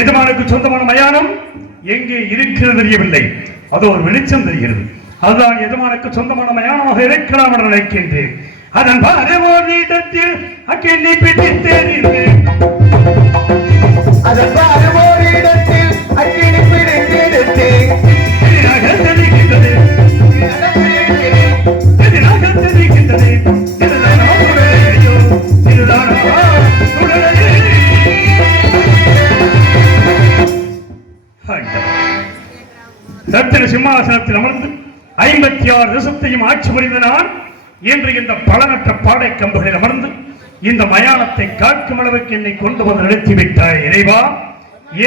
எஜமானுக்கு சொந்தமான மயானம் எங்கே இருக்கிறது தெரியவில்லை. அது ஒரு வெளிச்சம் தெரிகிறது. அதுதான் எஜமானுக்கு சொந்தமான மயானமாக இருக்கலாம் என்று நினைக்கின்றேன். அதன் பாரவோரிடத்தில் அக்கினி பிடித்தேறினேன். அதன் பாரவோரிடத்தில் அக்கினி பிடித்தேறினேன். எதிராக தெரிகின்றது, எதிராக தெரிகின்றது. இதுதான் உடலையோ, இதுதான் உடலையே. ரத்தின சிம்மாசனத்தில் அமர்ந்து 56 தேசத்தையும் ஆட்சி புரிந்த நான் இன்று இந்த பலனற்ற பாடை கம்புகளில் அமர்ந்து இந்த மயானத்தை காக்கும் அளவுக்கு என்னை கொண்டு வந்து நிறுத்திவிட்டாய் இறைவா.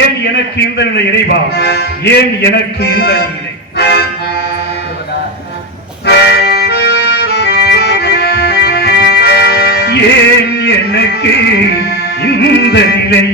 ஏன் எனக்கு இந்த நிலை இறைவா? ஏன் எனக்கு இந்த நிலை? ஏன் எனக்கு இந்த நிலை?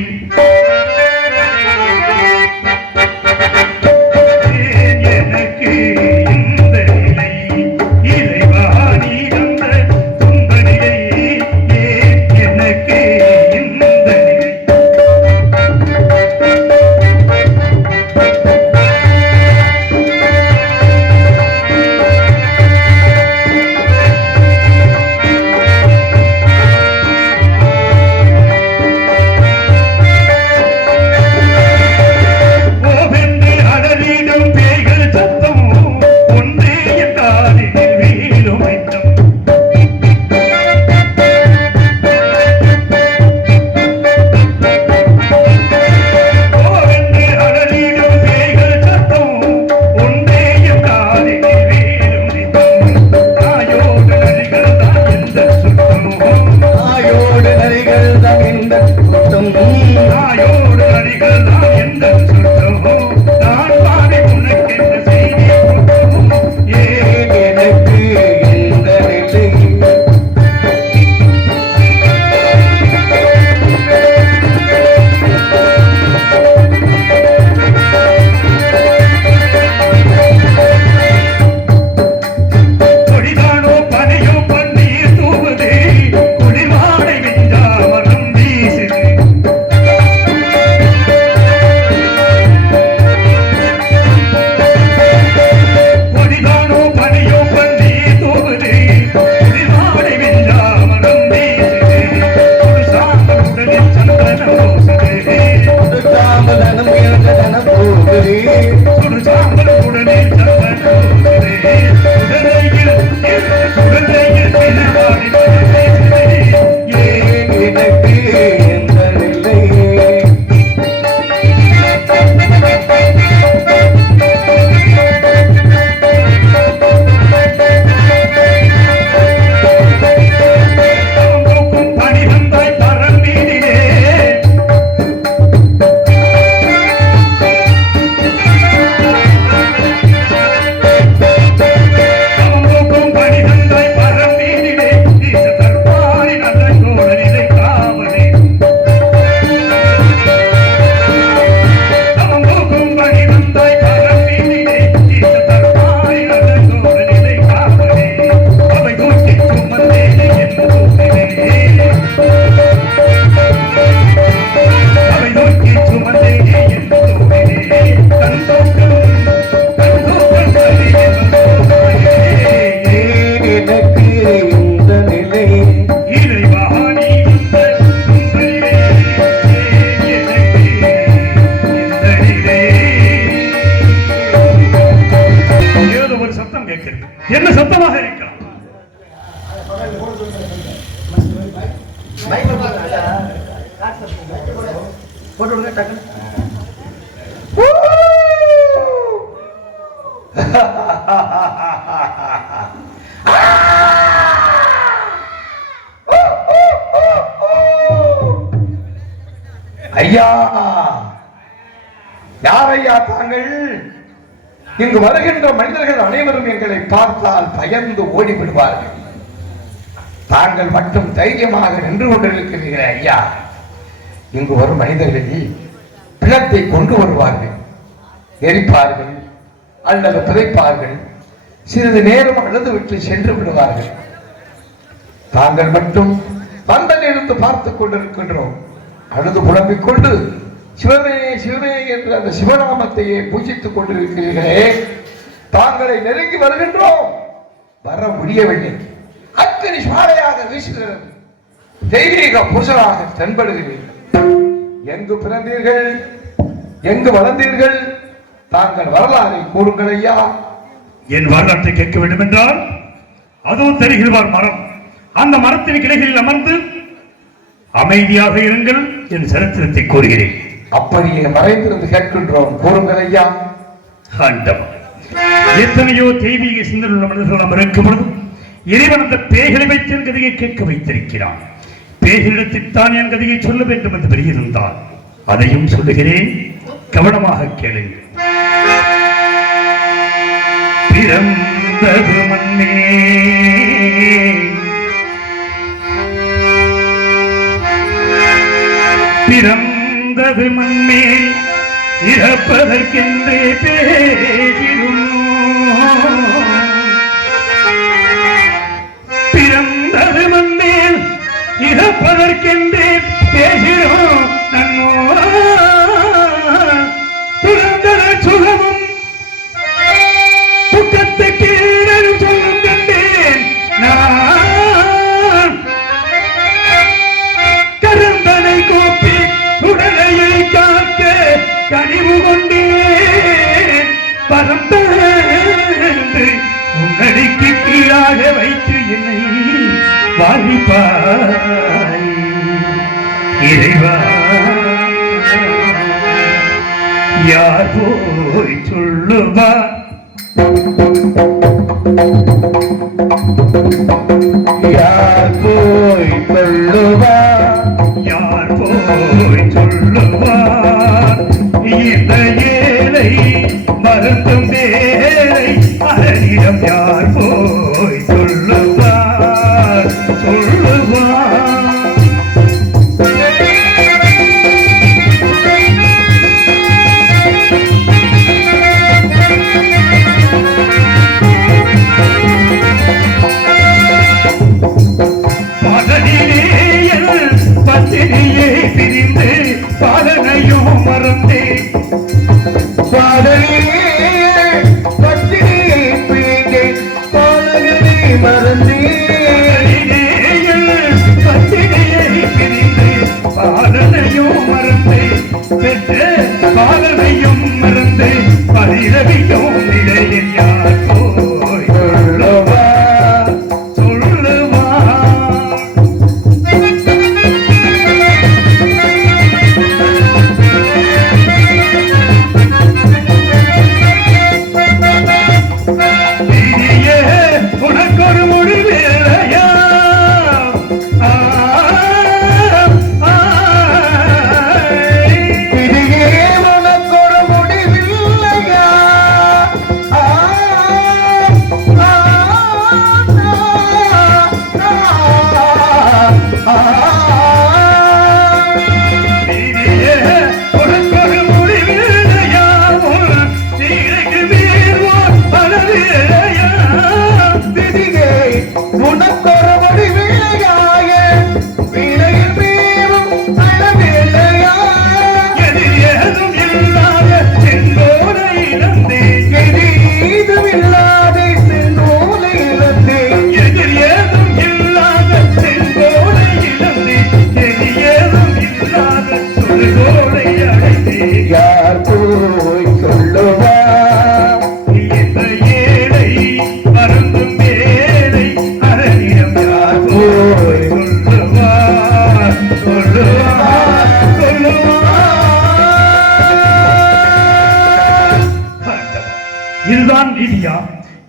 போட்டு விடுங்க டக்குன்னு. ஐயா, யார் ஐயா தாங்கள்? இங்கு வருகின்ற மனிதர்கள் அனைவரும் எங்களை பார்த்தால் பயந்து ஓடிவிடுவார்கள். தாங்கள் மட்டும் தைரியமாக நின்று கொண்டிருக்கிறீர்கள் ஐயா. இங்கு வரும் மனிதர்கள் பிணத்தை கொண்டு வருவார்கள், எரிப்பார்கள் அல்லது புதைப்பார்கள். சிறிது நேரம் அழுது விட்டு சென்று விடுவார்கள். தாங்கள் மட்டும் பந்தலிருந்து பார்த்துக் கொண்டிருக்கின்றோம். அழுது புலம்பிக் கொண்டு சிவமே சிவமே என்று அந்த சிவநாமத்தையே பூஜித்துக் கொண்டிருக்கிறீர்களே. தாங்களை நெருங்கி வருகின்றோம், வர முடியவில்லை. அக்கினி சுவாலையாக வீசுகிறது, தெய்வீக புருஷனாக தென்படுகிறீர்கள். எங்கு பிறந்தீர்கள், எங்கு வளர்ந்தீர்கள்? தாங்கள் வரலாறை கூறுங்கள் ஐயா. என் வரலாற்றை கேட்க வேண்டும் என்றால் அதுவும் தெரிகிறார் மரம். அந்த மரத்தின் கிளைகளில் அமர்ந்து அமைதியாக இருங்கள், என் சரித்திரத்தை கூறுகிறேன். அப்படியே மறைந்திருந்து கேட்கின்றோம், கூறுங்கள் ஐயா. ஆண்டவன், எத்தனையோ தெய்வீக சிந்தனை உள்ள மனிதர்கள் நாம் இருக்கும் பொழுது இறைவன் அந்த பேய்களை வைத்து என் கதையை கேட்க வைத்திருக்கிறான். பேய்களிடத்தில்தான் என் கதையை சொல்ல வேண்டும் என்று வெளியிருந்தால் அதையும் சொல்லுகிறேன், கவனமாக கேளுங்கள். பிறந்தது மண்ணே, பிறந்தது மண்மேல், இறப்பதற்கென்றே பேசிடும். பிறந்தது மண்மேல், இறப்பதற்கென்றே பேசிடும். நன்னோ பிறந்தத சுகமும் துக்கத்துக்கு சொல்லும் கண்டேன் நான். கருந்தனை கோப்பி உடலையை காக்க கனிவு கொண்டேன். பரந்து உன்னடிக்கு கீழாக வைத்து என்னை வாழிப்பாய் இறைவா. யார் போய் சொல்லுவா, யார் போய் சொல்லுவா, யார் போய் சொல்லுவார் இந்த ஏழை மருத்துவம் வேலை அதனிடம் யார் போய் சொல்லுவார் சொல்லுவார். பத்தினியை பிரிந்து பாலனையும் மறந்தே, பாடலியே பத்தினியை பிரிந்து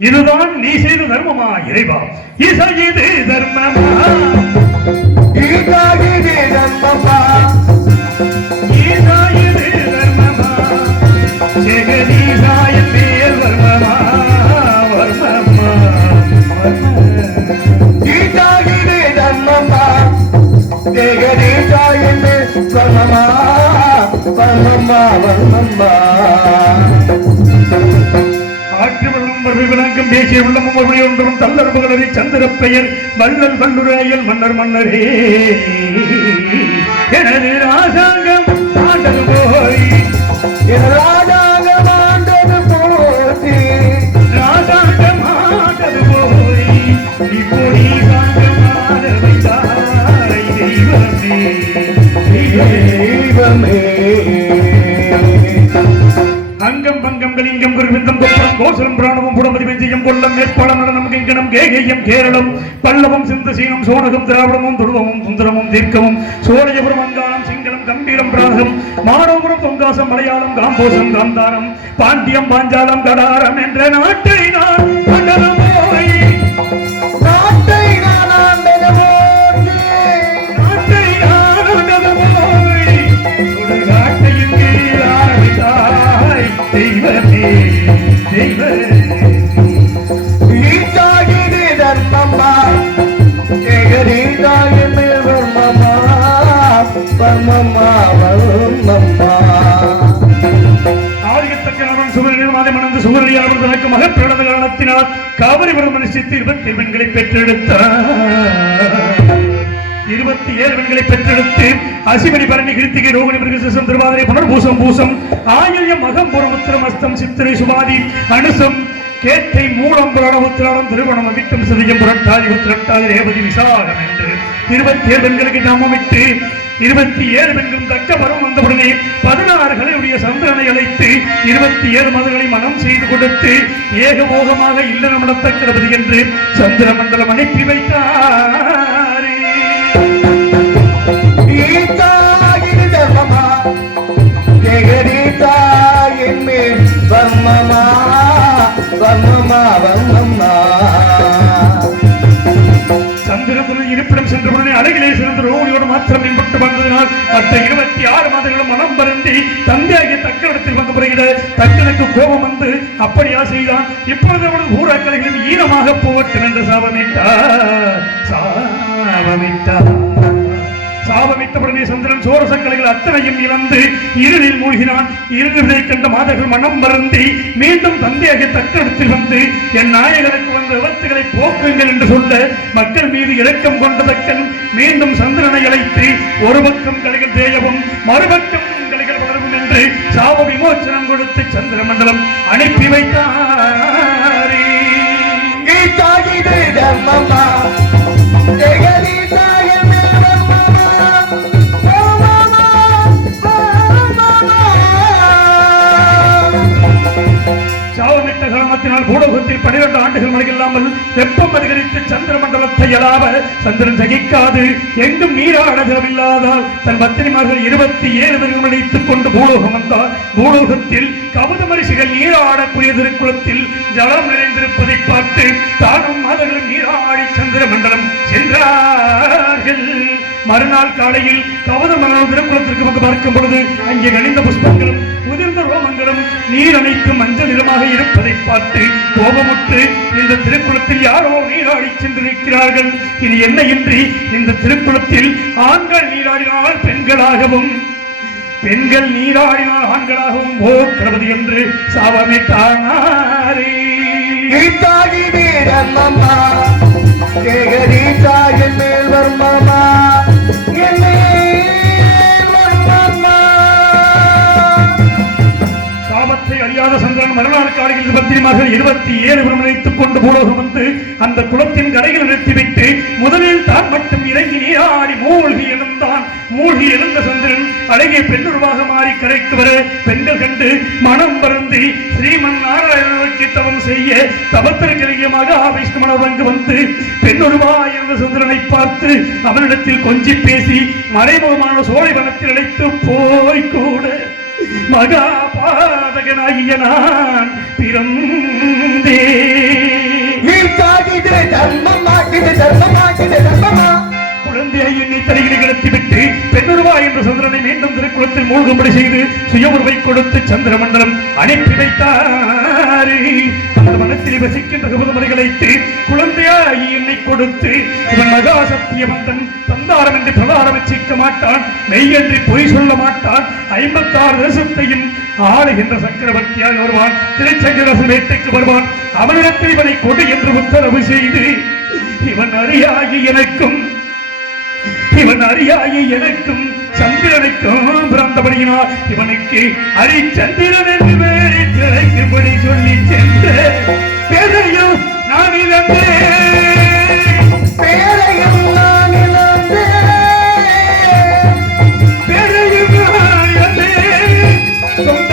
இதுதான் நீ செய்த தர்மமா இறைவா? இது தர்மமா? இது தர்மமா? இது தர்மமா? ஜெகதீசாய பேர் வர்மமா வர்மமா இது தர்மமா? ஜெகதீசாய பேர் வர்மமா வர்மமா வர்மமா. ஆற்று வெள்ளம் விளங்கும் தேசிய உள்ளமும் ஒன்றும் தல்லறுபுகளறி சந்திர பெயர் வள்ளல் வல்லுரையல் மன்னர் மன்னரே எனது ராஜாங்கம் ஆண்டது போய் ராஜாங்கம் ஆண்டது போய் ராஜாங்கம் ஆண்டது போய் இப்போ நீ சாங்கமான வைத்தாரை தெய்வமே தெய்வமே. அங்கம் பங்கம் கலிங்கம் குருவிந்தம் கொப்பம் கோசலம் பிராணமும் புடமதி வெஞ்சியம் கொல்லம் மேற்பாளம் நடனம் கெங்கனம் கேகேயம் கேரளம் பல்லவம் சிந்து சீனம் சோனகம் திராவிடமும் துருவமும் சுந்தரமும் தீர்க்கமும் சோழையபுரம் அங்காளம் சிங்களம் கம்பீரம் பிராகம் மானோபுரம் பொங்காசம் மலையாளம் காம்போசம் காந்தாரம் பாண்டியம் பாஞ்சாலம் கடாரம் என்ற நாட்டை நான் அகலம் போய் நாட்டை நான் ஆண்டது போய் நாட்டை நான் அகலம் போய் சுடுகாட்டையின் கீழ் ஆரம்பித்தாய் தெய்வமே தெய்வமே. ஈட்டாகிடு தர்மமா ஜெகதீசாய பேர் வர்மமா வர்மமா வர்மமா. ஆரியத்தக்கனவன் சுவரில் மாதை மணந்து சுவரில் அவர் தனக்கு மகப் பிறந்த காரணத்தினால் காவிரி பிரமண சித்தி 27 பெண்களை பெற்றெடுத்தார். 27 பெண்களை பெற்றெடுத்து அசிமணி பரணி கிருத்திகை ரோகிணி மிருகசம் திருவாதிரை புனர்பூசம் பூசம் ஆயில்யம் மகம் புறமுத்திரம் அஸ்தம் சித்திரை சுபாதி அனுசம் கேட்டை மூலம் புராண உத்திராடம் திருவணம் விட்டம் சிறியம் புரட்டாதி உத்திரட்டாதி ரேவதி விசாகம் என்று 27 பெண்களுக்கு நாமமிட்டு 27 பெண்களும் தக்க வரும் வந்தவுடனே 16 கலையுடைய சந்திரனை அழைத்து 27 மதங்களை மனம் செய்து கொடுத்து ஏகபோகமாக இல்லறம் நடத்தக்கிறது என்று சந்திர மண்டலம் அனுப்பி வைத்தார். ஈட்டாகிடு தர்மமா ஜெகதீசாய பேர் வர்மமா வர்மமா வர்மமா. சந்திரபுரம் இருப்பிடம் சென்றவுடனே அழகிலே சிறந்த ரோகியோடு மாத்திரம் மேம்பட்டு வந்ததினால் மற்ற 26 மாதங்களும் மனம் பருந்தி தந்தையாகிய தக்கனிடத்தில் வந்து புரிகிற தக்கனுக்கு கோபம் வந்து அப்படியா செய்தான். இப்பொழுது அவனது ஊராக்களைகளும் ஈரமாக போகட்டும் என்று சாபமிட்டவுடனே சந்திரன் சோரசக்கலைகள் அத்தனையும் இழந்து இருளில் மூழ்கினான். இருளிலே கண்ட மாதர்கள் மனம் மறந்தி மீண்டும் தந்தையாக தக்கடத்தில் வந்து என் நாயகனுக்கு வந்த விபத்துகளை போக்குங்கள் என்று சொல்ல மக்கள் மீது இரக்கம் கொண்ட தக்கன் மீண்டும் சந்திரனை அழைத்து ஒரு பக்கம் கலைகள் தேயவும் மறுபக்கம் கலைகள் வளரும் என்று சாப விமோச்சனம் கொடுத்து சந்திர மண்டலம் அனுப்பி வைத்தார். ஈட்டாகிடு தர்மமா ஜெகதீசாய பேர் வர்மமா வர்மமா வர்மமா. சாவமிட்ட காரணத்தினால் பூலோகத்தில் 12 ஆண்டுகள் மழை இல்லாமல் வெப்பம் அதிகரித்து சந்திர மண்டலத்தை அலாவ சந்திரன் சகிக்காது எங்கும் நீராடவில்லாதால் தன் பத்தினிமார்கள் 27 பேர்கள் அழைத்துக் கொண்டு பூலோகம் வந்தார். பூலோகத்தில் கபதமரிசிகள் நீராடக்கூடிய திருக்குளத்தில் ஜலம் நிறைந்திருப்பதை பார்த்து தானும் மாதர்களும் நீராடி சந்திர மண்டலம் சென்றார்கள். மறுநாள் காலையில் கவதமன திருக்குளத்திற்கு வந்து பார்க்கும் பொழுது அங்கே கனிந்த புஷ்பங்களும் உதிர்ந்த ரோமங்களும் நீர் அணைக்கும் மஞ்சள் நிறமாக இருப்பதை பார்த்து கோபமுற்று இந்த திருக்குளத்தில் யாரோ நீராடி சென்றிருக்கிறார்கள். இது என்ன இன்றி இந்த திருக்குளத்தில் ஆண்கள் நீராடினால் பெண்களாகவும் பெண்கள் நீராடினால் ஆண்களாகவும் போக்கிறது என்று சாபமிட்டாரே. ஈட்டாகிடு தர்மமா ஜெகதீசாய பேர் வர்மமா வர்மமா. சாபத்தை அறியாத சந்திரன் மறுநாள் காலையில் பத்திரிமார்கள் 27 பேரும் நினைத்துக் கொண்டு பூலோகம் வந்து அந்த குளத்தின் கரையில் நிறுத்திவிட்டு முதலில் தான் மட்டும் இறங்கி நீராடி மூழ்கி எழுந்தான். மூழ்கி எழுந்த சந்திரன் அழகிய பெண்ணுருவாக மாறி கரைக்கு வர பெண்கள் கண்டு மனம் பருந்தி ஸ்ரீமன் நாராயணனுக்கு தவம் செய்ய தவத்திற்கு மகாவிஷ்ணுமனர் அங்கு வந்து பெண்ணுருவா என்ற சந்திரனை பார்த்து அவனிடத்தில் கொஞ்சி பேசி மறைமுகமான சோலைவனத்தில் அழைத்து போய் கூட மகாபாதகனாகிய நான் பிறந்தே தர்மமா இது தர்மமா இது தர்மமா குழந்தையை என்னை தலையிலே கிடத்திவிட்டு பெண்ணுருவா என்ற சந்திரனை மீண்டும் திருக்குளத்தில் மூழ்கும்படி செய்து சுய உருவை கொடுத்து சந்திர மண்டலம் அனுப்பி வைத்தார். அந்த மனத்தில் வசிக்கின்ற சுபதமரைகளைத்து குழந்தையாகி என்னை கொடுத்து இவன் மகா சத்தியவந்தன் தந்தாரம் என்று பிரதாரம் வச்சிக்க மாட்டான், மெய்யன்றி பொய் சொல்ல மாட்டான், 56 தேசத்தையும் ஆளுகின்ற சக்கரவர்த்தியாக வருவான், திருச்சங்கரசு வேட்டைக்கு வருவான், அவனிடத்தில் இவனை கொடு என்று உத்தரவு செய்து இவன் அறியாகி எனக்கும் சந்திரனுக்கும் பிறந்தபடியினால் இவனுக்கு அரிச்சந்திரன் என்று பெயரை கிடைக்கும்படி சொல்லி சென்ற பேரையும் நான் இழந்தேன், பேரையும் நான் இழந்தேன், பேரையும் நான் இழந்தேன், சொந்த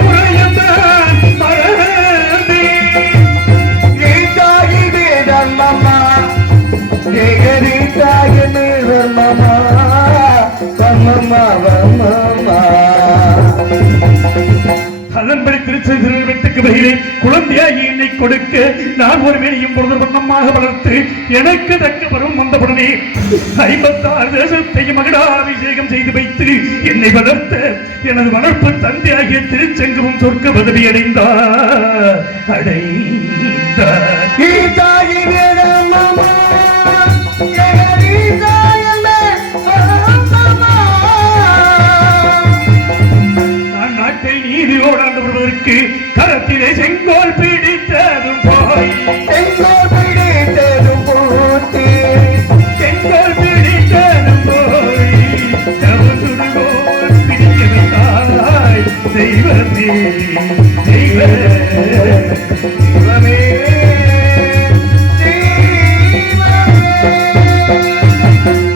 ஊரையும் நான் மறந்தேன். கீதாகி வேதம்மா ஜெகதீதாகி வேதம்மா வம்மம்மா வம்மம்மா. அதன்படி திருச்செந்தூர் வெட்டுக்கு வகையிலே குழந்தையாகி என்னை கொடுக்க நான் ஒரு வேலையும் பொழுது வண்ணமாக வளர்த்து எனக்கு தக்க வரும் வந்தவுடனே 56 தேசத்தையும் மகடாபிஷேகம் செய்து வைத்து என்னை வளர்த்த எனது வளர்ப்பு தந்தையாகிய திருச்செங்குவும் சொர்க்க பதவி அடைந்தார். கீதாகி வேதம்மா ஜெகதீதாகி வேதம்மா. நான் நாட்டை நீதியோடு ஆண்டு வருவதற்கு கரத்திலே செங்கோல் பிடித்ததும் போய் செங்கோல் பிடித்ததும் போட்டு செங்கோல் பிடித்ததும் போய் தவசுடுகோல் பிடிக்க வைத்தாய் தெய்வமே தெய்வமே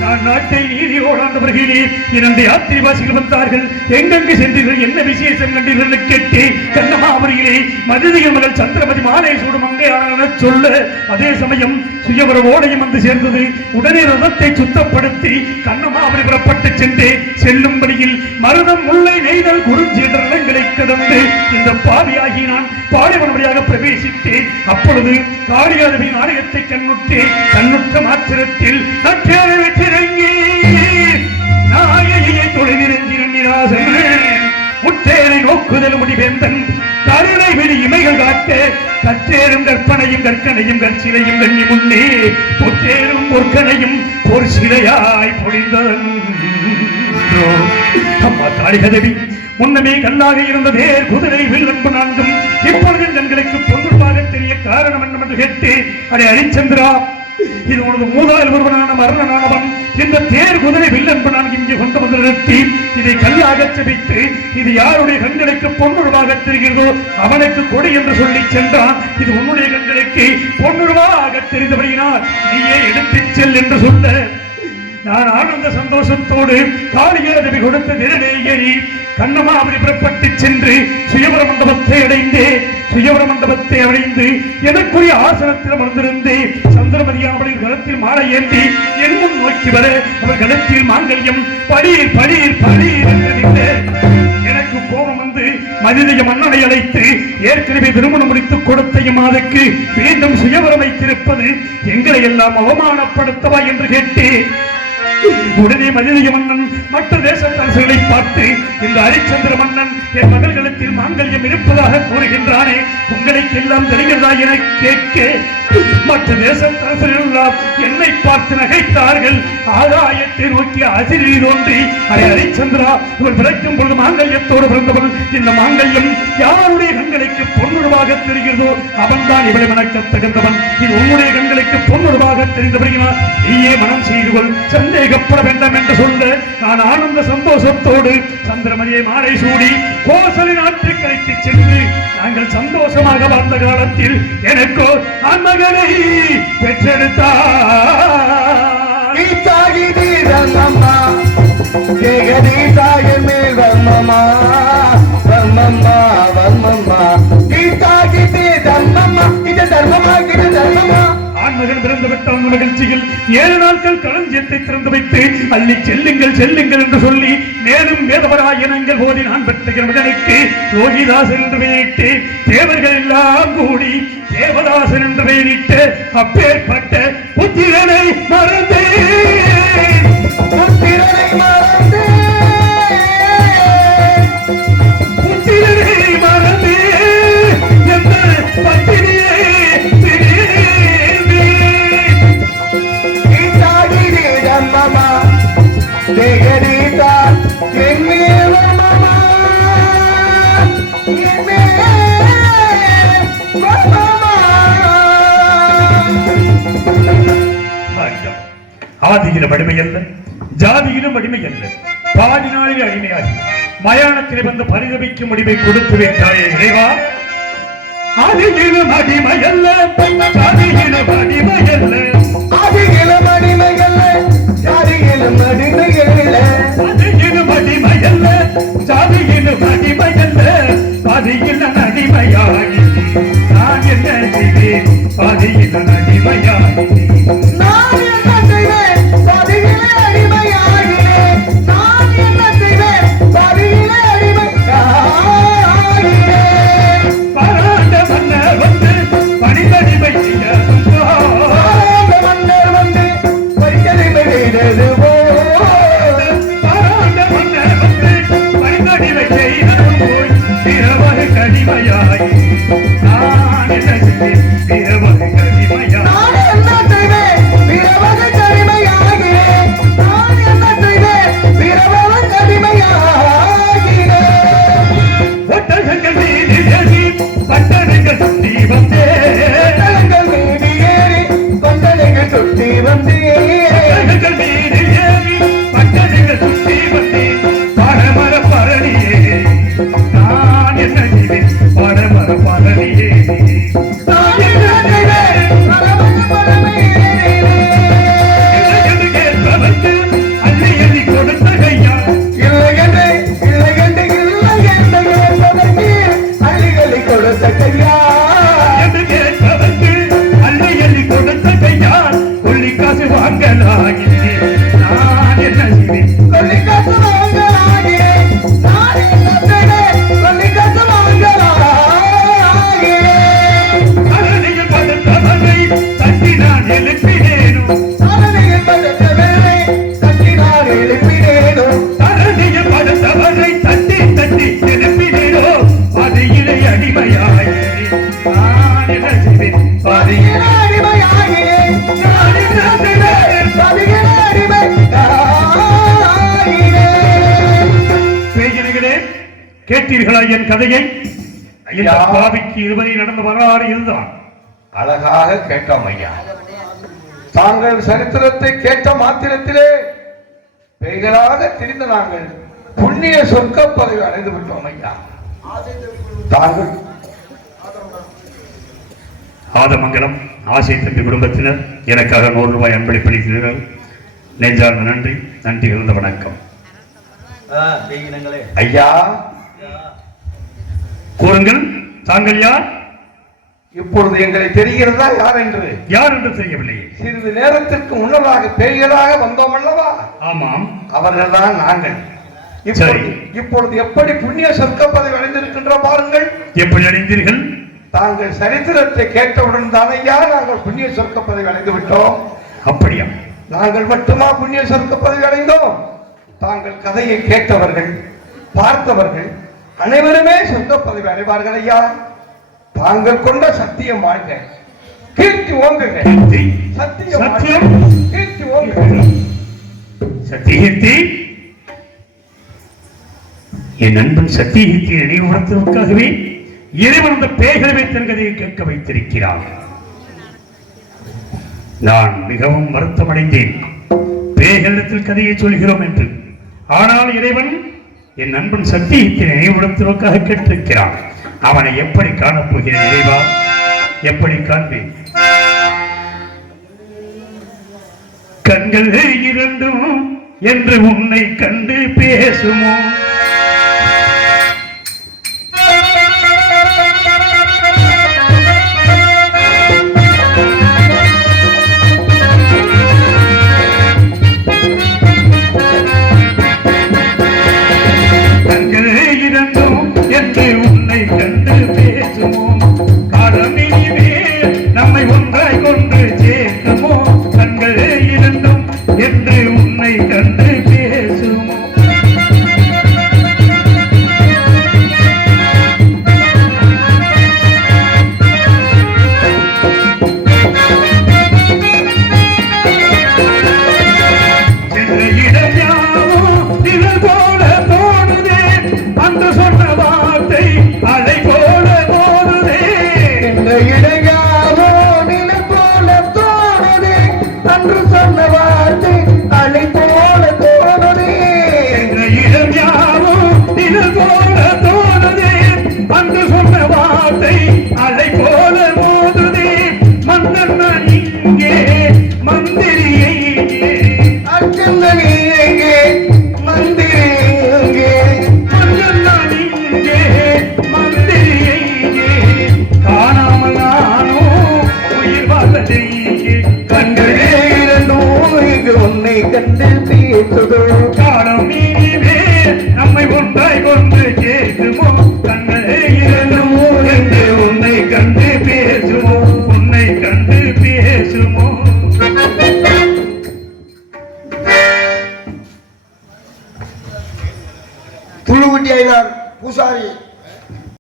நான் நாட்டை நீதியோடு ஆண்டு வருகிறே 2 யாத்திரிவாசிகள் வந்தார்கள். எங்கெங்கு சென்றீர்கள், என்ன விசேஷம் கண்டீர்கள் கேட்டு கண்ணமாபுரியிலே மதுரையின் மகள் சந்திரமதி மாலை சூடும் அங்கையான சொல்ல அதே சமயம் சுயவர ஓடையும் வந்து சேர்ந்தது. உடனே ரதத்தை சுத்தப்படுத்தி கண்ணமாபுரி புறப்பட்டு சென்று செல்லும்படியில் மருதம் முல்லை நெய்தல் குறிஞ்சி என்ற நிலங்களை கடந்து இந்த பாவியாகி நான் பாலைவன வழியாக பிரவேசித்தேன். அப்பொழுது காளியாதவியின் ஆலயத்தை கண்ணுற்ற மாத்திரத்தில் நற்றேரை வெற்றிறங்கி நாயகியை தொழிலிருந்தின் நிராசன் முற்றேரை நோக்குதல் முடிவேந்தன் கருணை விழி இமைகள் காக்க கற்றேறும் கற்பனையும் கற்கனையும் கற்சிலையும் கண்ணி முன்னே பொற்றேறும் பொற்கனையும் பொற் சிலையாய் பொழிந்ததன். அம்மா காளிகதவி முன்னமே கல்லாக இருந்த தேர் குதிரை வில்லன்பு 4ம் இப்பொழுது கண்களுக்கு பொருளாக தெரிய காரணம் என்னவென்று கேட்டு அடே ஹரிச்சந்திரா, இது உனது மூதாயில் ஒருவனான மரணனானவன் இந்த தேர் குதிரை வில்லன்பு 4 இங்கே கொண்டு வந்து நிறுத்தி இதை கல்லாக செபித்து இது யாருடைய கண்களுக்கு பொன்னுருவாக தெரிகிறதோ அவனுக்கு கொடி என்று சொல்லி சென்றான். இது உன்னுடைய கண்களுக்கு பொன்னுருவாக தெரிந்தபடியினால் நீயே எடுத்துச் செல் என்று சொல்ல நான் ஆனந்த சந்தோஷத்தோடு காளியாதேவி கொடுத்த நிழலை ஏறி கண்ணமாபுரி புறப்பட்டு சென்று சுயவர மண்டபத்தை அடைந்து எனக்குரிய ஆசனத்தில் அமர்ந்திருந்து சந்திரமதியானவளின் கழுத்தில் மாலை ஏந்தி என் முன் நோக்கி வர அவர் கழுத்தில் மாங்கல்யம் படீர் என்று எனக்கு கோபம் வந்து மதிய மன்னனை அழைத்து ஏற்கனவே திருமணம் முடித்து கொடுத்த மாதக்கு மீண்டும் சுயவரம் வைத்திருப்பது எங்களை எல்லாம் அவமானப்படுத்தவா என்று கேட்டேன். உடனே மதிய மன்னன் மற்ற தேசத்தரசுகளை பார்த்து இந்த ஹரிச்சந்திர மன்னன் என் மகள்களத்தில் மாங்கல்யம் இருப்பதாக கூறுகின்றானே, உங்களுக்கு எல்லாம் தெரிகிறதா என கேட்க மற்ற தேசத்தரசர்கள் எல்லாம் என்னை பார்த்து நகைத்தார்கள். ஆகாயத்தை நோக்கி அதிரி தோன்றி அரை ஹரிச்சந்திரா, இவர் பிறக்கும் பொழுது மாங்கல்யத்தோடு பிறந்தவள். இந்த மாங்கல்யம் யாருடைய கண்களுக்கு பொன்னுருவாக தெரிகிறதோ அவன்தான் இவளை மணக்க தகுந்தவன். இது உன்னுடைய கண்களுக்கு பொன்னுருவாக தெரிந்தவர்களால் நீயே மனம் செய்து கொள், சந்தேகப்பட வேண்டாம் என்று சொல்ல நான் ஆனந்த சந்தோஷத்தோடு சந்திரமதியை மாலை சூடி கோசலி நாட்டுக்கு அழைத்து சென்று நாங்கள் சந்தோஷமாக வாழ்ந்த காலத்தில் எனக்கோ மகனை பெற்றெடுத்தார். ஆண்மகன் பிறந்துவிட்ட மகிழ்ச்சியில் 7 நாட்கள் களஞ்சியத்தை திறந்து வைத்து அள்ளி செல்லுங்கள் என்று சொல்லி மேலும் வேதவராயனங்கள் போதி நான் பெற்ற மகனுக்கு யோகிதாசன் என்று வெளியிட்டு தேவர்கள் எல்லாம் கூடி தேவதாசன் என்று பெயரிட்டு அப்பேற்பட்ட புத்திரனை மறந்தேன். புத்திரனை மறந்தேன். புத்திரனை மறந்தேன் என்ற பத்தினியை மமா தேகரீதா என்மேல மமா ஆதியிலும் அடிமை அல்ல, ஜாதியிலும் அடிமை அல்ல, பாதினாளில் அடிமையாகி மயானத்தில் வந்து பரிதவிக்கும் முடிவை கொடுத்து வைத்தாயே இறைவா. ஆதியிலும் அடிமை அல்ல, ஜாதியிலும் அடிமை அல்ல, ஆதியிலும் அடிமை அல்ல, ஜாதியிலும் அடிமை அல்ல, ஆதியிலும் அடிமை அல்ல, ஜாதியிலும் அடிமை அல்ல, பாதியில் அடிமையாகி நான் என்ன செய்வேன்? பாதியில் அடிமையாகி நான் என்ன செய்வேன்? பாதியிலே அடிமையாகிறேன். நான் என்ன செய்வேன்? பாதியிலே அடிமையாகிறேன். பாராண்ட மன்னர் வந்து பணிபடிமை செய்ய பாராண்ட மன்னர் வந்து பரிசளிமை செய்தது போல். பாராண்ட மன்னர் வந்து பணிபடிமை செய்தது போல் பிறவகு கடிமையாகி நான் என்ன செய்வேன்? பிறவகு கடிமையாகி நான் என்ன செய்வேன்? பிறவகு கடிமையாகிறேன். நான் என்ன செய்வேன்? பிறவகு கடிமையாகிறேன். ஒட்டகங்கள் மீது ஏறி பட்டணங்கள் சுற்றி வந்தேன். ஒட்டகங்கள் மீது ஏறி பந்தலைகள் சுற்றி வந்தேன். ஒட்டகங்கள் மீது ஏறி பட்டணங்கள் சுற்றி வந்தேன். பரமர பரணியே நான் என்ன செய்வேன்? பரமர பரணியே நான் என்ன செய்வேன்? பரமகு பரமையிலே. என்று கேட்பவர்க்கு அள்ளி அள்ளி கொடுத்த கையா இல்லை என்று இல்லை என்று இல்லை என்று கேட்பதற்கு அள்ளிகளை கொடுத்த கையா. என்று கேட்பவர்க்கு அள்ளி அள்ளி கொடுத்த கையா கொள்ளி காசு வாங்கலாகின்றேன். நான் என்ன செய்வேன்? கொல்லிக்காசு வாங்கலாகிறேன். நான் என்ன செய்வேன்? கொல்லிக்காசு வாங்கலாகிறேன். அரணியில் படுத்தவரை தட்டி நான் எழுப்பினேனோ. அரணியில் படுத்த வேலை தட்டி நான் எழுப்பினேனும். அரணியில் படுத்தவரை தட்டி தட்டி எழுப்பினேனோ. பாதியிலே அடிமையாகி நான் என்ன செய்வேன்? பதிகிற அடிமையாகிறேன். நான் என்ன செய்வேன்? பதிகிற அடிமையாகிறேன். பேய்களே, கேட்டீர்களா என் கதையை? இந்த ஐயா. பாவிக்கு இதுவரை நடந்த வரலாறு இதுதான். அழகாக கேட்டோம் ஐயா. தாங்கள் சரித்திரத்தை கேட்ட மாத்திரத்திலே பெய்களாக திரிந்த நாங்கள் புண்ணிய சொர்க்க பதவி அடைந்து விட்டோம் ஐயா. தாங்கள் ஆதமங்கலம் ஆசை தம்பி குடும்பத்தினர் எனக்காக 100 ரூபாய் அன்பளிப்பளித்தீர்கள். நெஞ்சார்ந்த நன்றி. நன்றி கலந்த வணக்கம். ஐயா, கூறுங்கள், தாங்கள் யார்? இப்பொழுது எங்களை தெரிகிறதா யார் என்று? யார் என்று தெரியவில்லை. சிறிது நேரத்திற்கு முன்னதாக பேய்களாக வந்தோம் அல்லவா? ஆமாம், அவர்கள்தான் நாங்கள். சரி. இப்பொழுது எப்படி புண்ணிய சொர்க்க பதவி அடைந்திருக்கின்றோம் பாருங்கள். எப்படி அடைந்தீர்கள்? தாங்கள் சரித்திரத்தை கேட்டவுடன் தானையா நாங்கள் புண்ணிய சொர்க்க பதவி அடைந்து விட்டோம். அப்படியா? நாங்கள் மட்டுமா புண்ணிய சொர்க்க பதவி அடைந்தோம்? தாங்கள் கதையை கேட்டவர்கள், பார்த்தவர்கள் அனைவருமே சொர்க்க பதவி அடைவார்கள் ஐயா. தாங்கள் கொண்ட சத்தியம் வாழ்க, கீர்த்தி ஓங்குக. கீர்த்தி, சத்தியம் வாழ்க, சத்தியம், கீர்த்தி ஓங்குக. சத்தியகீர்த்தி, என் நண்பன் சத்தியகீர்த்தி நினைவுபடுத்துவதற்காகவே இறைவன் அந்த பேய்களை தன் கதையை கேட்க வைத்திருக்கிறான். நான் மிகவும் வருத்தமடைந்தேன் பேய்களிடத்தில் கதையை சொல்கிறோம் என்று. ஆனால் இறைவன் என் நண்பன் சத்தியத்தை நினைவுபடுத்துவதற்காக கேட்டிருக்கிறான். அவனை எப்படி காணப்போகிறேன் இறைவா? எப்படி காண்பேன்? கண்கள் இரண்டும் என்று உன்னை கண்டு பேசுமோ?